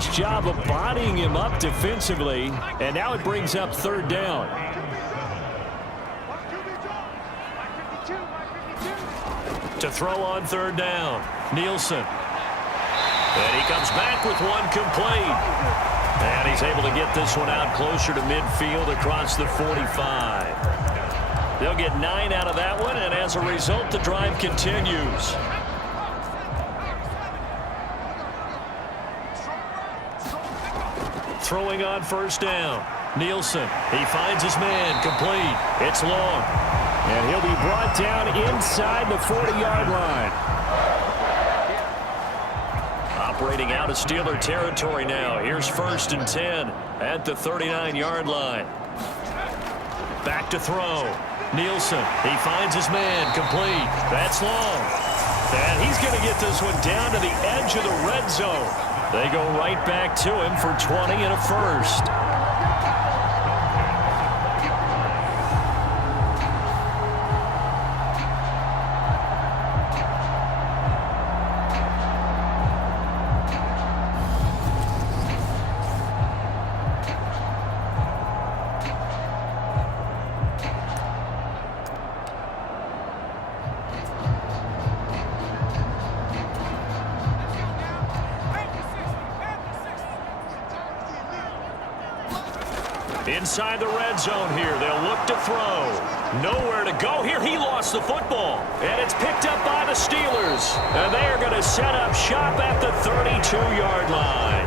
Nice job of bodying him up defensively, and now it brings up third down. To throw on third down, Nielsen. And he comes back with one complete. And he's able to get this one out closer to midfield across the 45. They'll get 9 out of that one, and as a result, the drive continues. Throwing on first down, Nielsen. He finds his man, complete. It's long. And he'll be brought down inside the 40-yard line. Operating out of Steeler territory now. Here's 1st and 10 at the 39-yard line. Back to throw. Nielsen. He finds his man, complete. That's long. And he's going to get this one down to the edge of the red zone. They go right back to him for 20 and a first. Inside the red zone here. They'll look to throw. Nowhere to go here. He lost the football. And it's picked up by the Steelers. And they are going to set up shop at the 32-yard line.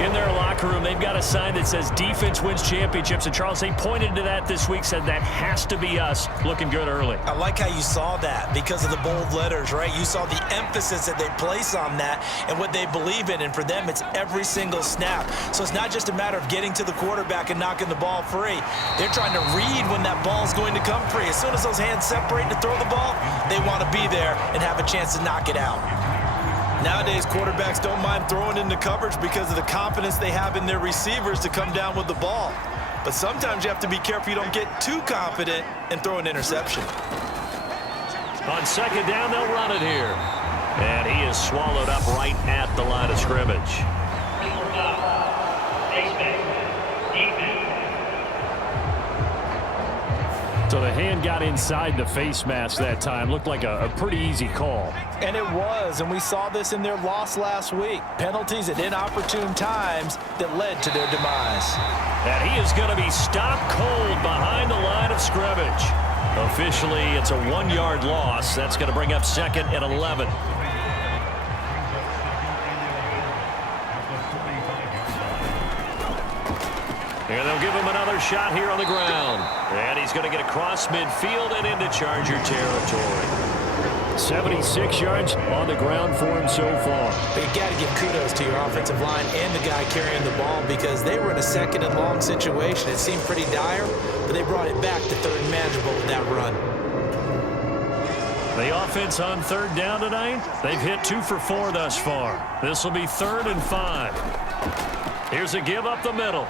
In their locker room, they've got a sign that says defense wins championships. And Charles, they pointed to that this week, said that has to be us. Looking good early. I like how you saw that because of the bold letters, right? You saw the emphasis that they place on that and what they believe in. And for them, it's every single snap. So it's not just a matter of getting to the quarterback and knocking the ball free. They're trying to read when that ball's going to come free. As soon as those hands separate to throw the ball, they want to be there and have a chance to knock it out. Nowadays, quarterbacks don't mind throwing into coverage because of the confidence they have in their receivers to come down with the ball. But sometimes you have to be careful you don't get too confident and throw an interception. On second down, they'll run it here. And he is swallowed up right at the line of scrimmage. So the hand got inside the face mask that time. Looked like a pretty easy call. And it was, and we saw this in their loss last week. Penalties at inopportune times that led to their demise. And he is going to be stopped cold behind the line of scrimmage. Officially, it's a 1-yard loss. That's going to bring up 2nd and 11. And they'll give him another shot here on the ground. And he's going to get across midfield and into Charger territory. 76 yards on the ground for him so far. But you got to give kudos to your offensive line and the guy carrying the ball because they were in a 2nd and long situation. It seemed pretty dire, but they brought it back to 3rd and manageable with that run. The offense on 3rd down tonight, they've hit 2 for 4 thus far. This will be 3rd and 5. Here's a give up the middle.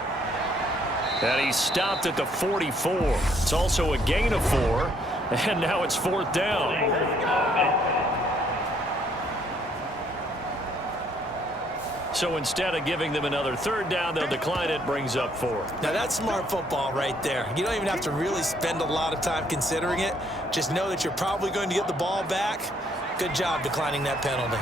And he stopped at the 44. It's also a gain of 4. And now it's 4th down. So instead of giving them another 3rd down, they'll decline it. Brings up 4. Now that's smart football right there. You don't even have to really spend a lot of time considering it. Just know that you're probably going to get the ball back. Good job declining that penalty.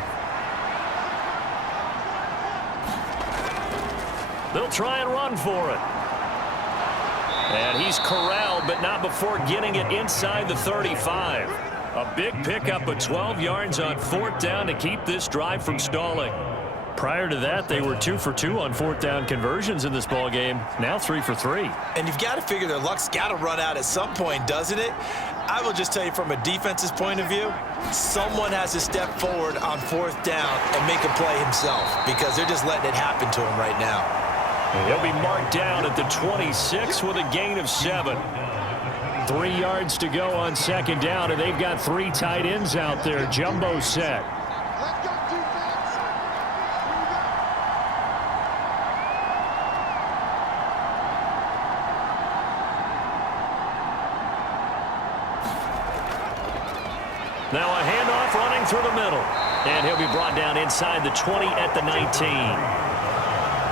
They'll try and run for it. And he's corralled, but not before getting it inside the 35. A big pickup of 12 yards on 4th down to keep this drive from stalling. Prior to that, they were 2 for 2 on 4th down conversions in this ball game. Now 3 for 3. And you've got to figure their luck's got to run out at some point, doesn't it? I will just tell you from a defense's point of view, someone has to step forward on 4th down and make a play himself because they're just letting it happen to him right now. He'll be marked down at the 26 with a gain of 7. 3 yards to go on 2nd down, and they've got 3 tight ends out there. Jumbo set. Now a handoff running through the middle. And he'll be brought down inside the 20 at the 19.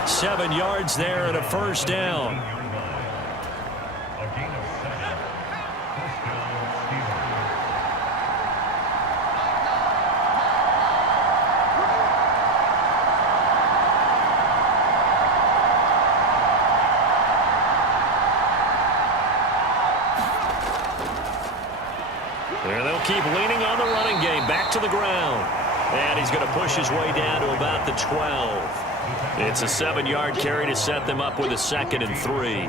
7 yards there and a first down. There they'll keep leaning on the running game. Back to the ground. And he's going to push his way down to about the 12. It's a 7-yard carry to set them up with a 2nd and 3.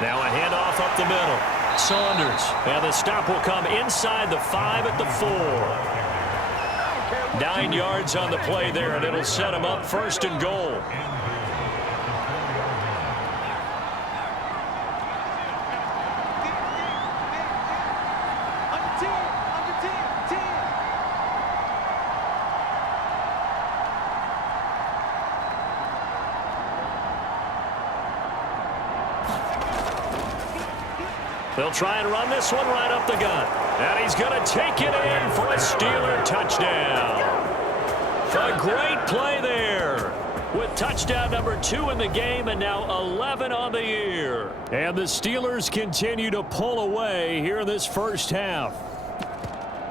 Now a handoff up the middle. Saunders. And the stop will come inside the 5 at the 4. 9 yards on the play there, and it'll set him up 1st and goal. They'll try and run this one right up the gut. And he's going to take it in for a Steeler touchdown. A great play there with touchdown number 2 in the game and now 11 on the year. And the Steelers continue to pull away here in this first half.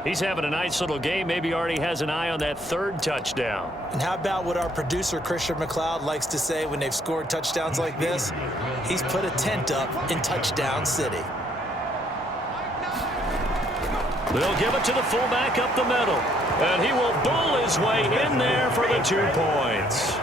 He's having a nice little game. Maybe already has an eye on that 3rd touchdown. And how about what our producer, Christian McLeod, likes to say when they've scored touchdowns like this? He's put a tent up in Touchdown City. They'll give it to the fullback up the middle. And he will bull his way in there for the 2 points.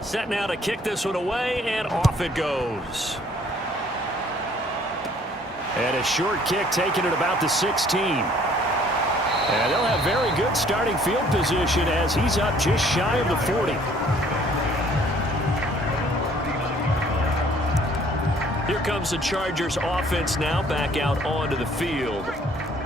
Set now to kick this one away, and off it goes. And a short kick taken at about the 16. And they'll have very good starting field position as he's up just shy of the 40. Here comes the Chargers offense now back out onto the field.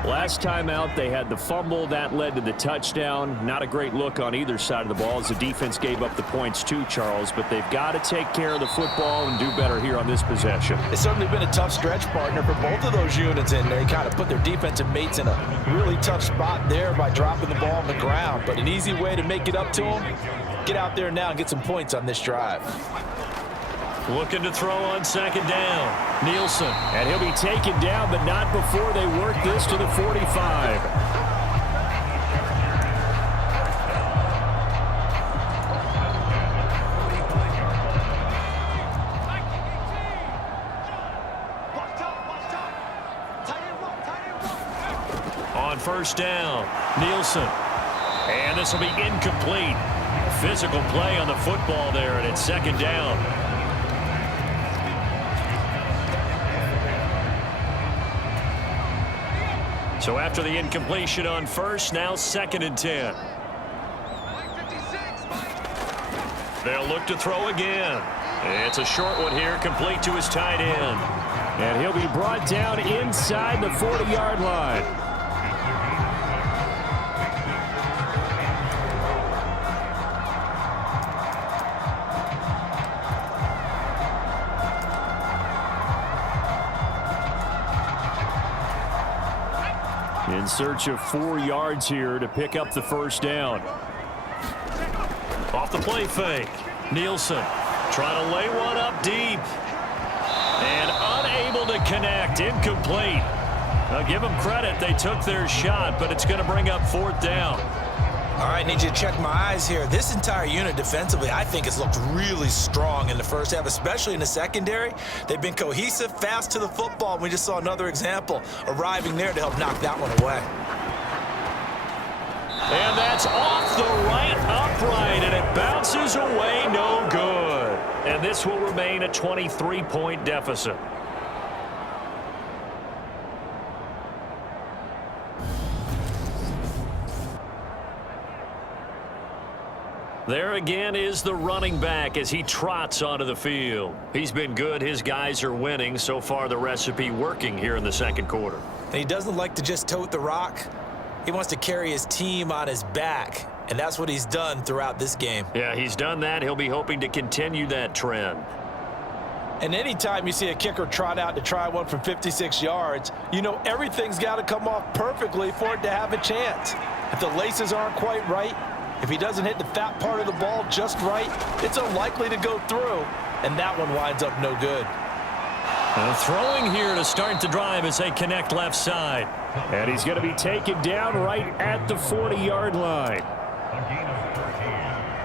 Last time out, they had the fumble. That led to the touchdown. Not a great look on either side of the ball as the defense gave up the points too, Charles. But they've got to take care of the football and do better here on this possession. It's certainly been a tough stretch, partner, for both of those units in there. They kind of put their defensive mates in a really tough spot there by dropping the ball on the ground. But an easy way to make it up to them, get out there now and get some points on this drive. Looking to throw on second down. Nielsen. And he'll be taken down, but not before they work this to the 45. On first down, Nielsen. And this will be incomplete. Physical play on the football there, and it's second down. So after the incompletion on first, now second and 10. They'll look to throw again. It's a short one here, complete to his tight end. And he'll be brought down inside the 40-yard line. In search of 4 yards here to pick up the first down. Off the play fake. Nielsen trying to lay one up deep. And unable to connect. Incomplete. I'll give them credit. They took their shot, but it's going to bring up fourth down. All right, need you to check my eyes here. This entire unit defensively, I think, has looked really strong in the first half, especially in the secondary. They've been cohesive, fast to the football. We just saw another example arriving there to help knock that one away. And that's off the right upright, and it bounces away, no good. And this will remain a 23-point deficit. There again is the running back as he trots onto the field. He's been good. His guys are winning. So far, the recipe working here in the second quarter. And he doesn't like to just tote the rock. He wants to carry his team on his back, and that's what he's done throughout this game. Yeah, he's done that. He'll be hoping to continue that trend. And anytime you see a kicker trot out to try one from 56 yards, you know everything's got to come off perfectly for it to have a chance. If the laces aren't quite right, if he doesn't hit the fat part of the ball just right, it's unlikely to go through, and that one winds up no good. Throwing here to start the drive as they connect left side. And he's going to be taken down right at the 40-yard line.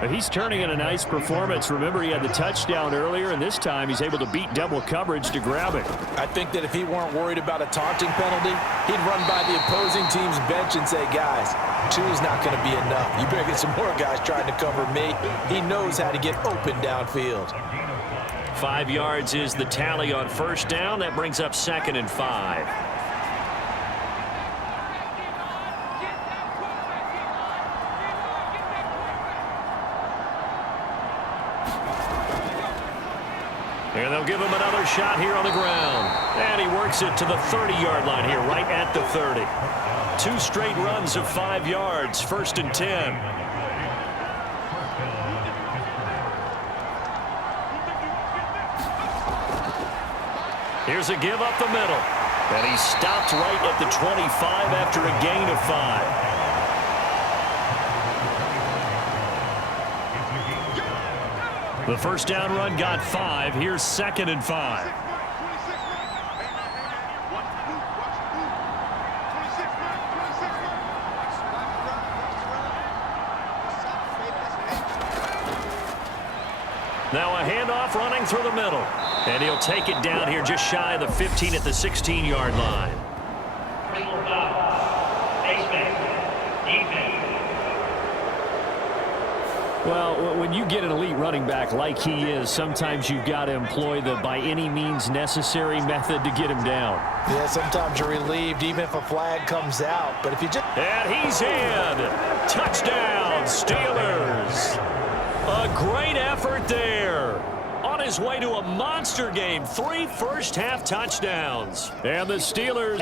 But he's turning in a nice performance. Remember, he had the touchdown earlier, and this time he's able to beat double coverage to grab it. I think that if he weren't worried about a taunting penalty, he'd run by the opposing team's bench and say, guys, 2 is not going to be enough. You better get some more guys trying to cover me. He knows how to get open downfield. 5 yards is the tally on first down. That brings up second and 5. And they'll give him another shot here on the ground. And he works it to the 30-yard line here, right at the 30. 2 straight runs of 5 yards, first and 10. Here's a give up the middle. And he stopped right at the 25 after a gain of 5. The first down run got 5. Here's second and 5. Now a handoff running through the middle. And he'll take it down here just shy of the 15 at the 16-yard line. Well, when you get an elite running back like he is, sometimes you've got to employ the by any means necessary method to get him down. Yeah, sometimes you're relieved even if a flag comes out. But if you just... And he's in. Touchdown, Steelers. A great effort there. On his way to a monster game. 3 first-half touchdowns. And the Steelers